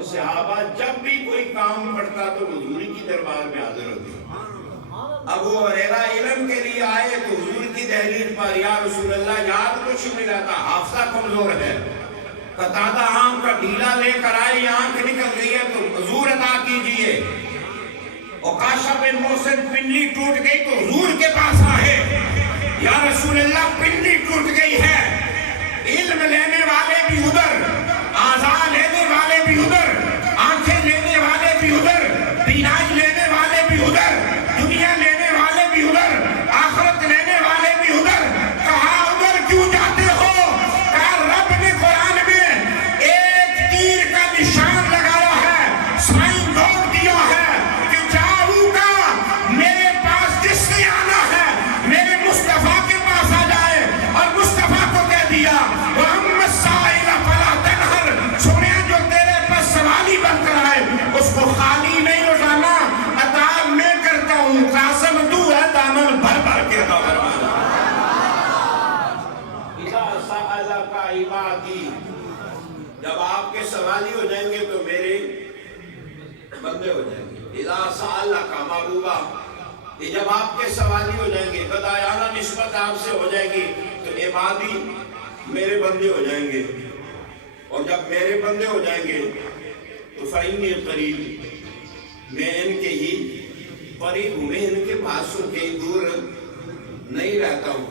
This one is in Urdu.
اور صحابہ جب بھی کوئی کام پڑتا تو حضور کی دربار میں حاضر ہوتے. ابو ہریرہ علم کے لیے آئے تو حضور کی دہلیز پر یا رسول اللہ یاد کچھ نہیں رہتا، حافظہ کمزور ہے. قطادہ آم کا ڈھیلا لے کر آئے، یہ آنکھ نکل گئی ہے تو حضور عطا کیجئے. عکاشہ بن محسن پنڈلی ٹوٹ گئی تو حضور کے پاس آئے، یا رسول اللہ پنڈلی ٹوٹ گئی ہے. علم لینے والے بھی ادھر، اعضاء لینے والے بھی ادھر، آنکھیں لینے والے بھی ادھر، بینائی لینے والے بھی ادھر، دنیا لینے والے بھی ادھر، آخرت لینے والے بھی ادھر. کہا ادھر کیوں جاتے ہو؟ کہا رب نے قرآن میں ایک تیر کا نشان لگایا ہے، سائن بورڈ دیا ہے کہ جاؤ گا میرے پاس جس نے آنا ہے میرے مصطفیٰ کے پاس آ جائے. اور مصطفیٰ کو کہہ دیا وَأَمَّا السَّائِلَ فَلَا تَنْهَرْ، سنیں جو تیرے پاس سوالی بن کر آئے اس کو خالی نہیں لوٹانا، عطا میں کرتا ہوں، قاسم تو ہے دامن بھر بھر کے عطا فرمانا. اِذَا سَأَلَكَ عِبَادِي، جب آپ کے سوالی ہو جائیں گے تو میرے بندے ہو جائیں گے. اِذَا سَأَلَكَ محبوبہ، یہ جب آپ کے سوالی ہو جائیں گے، بدایانہ نسبت آپ سے ہو جائے گی تو عبادی میرے بندے ہو جائیں گے. اور جب میرے بندے ہو جائیں گے تو فَإِنِّي قَرِيبٌ، میں ان کے ہی قریب ہوں، میں ان کے پاس ہوں، کہیں دور نہیں رہتا ہوں.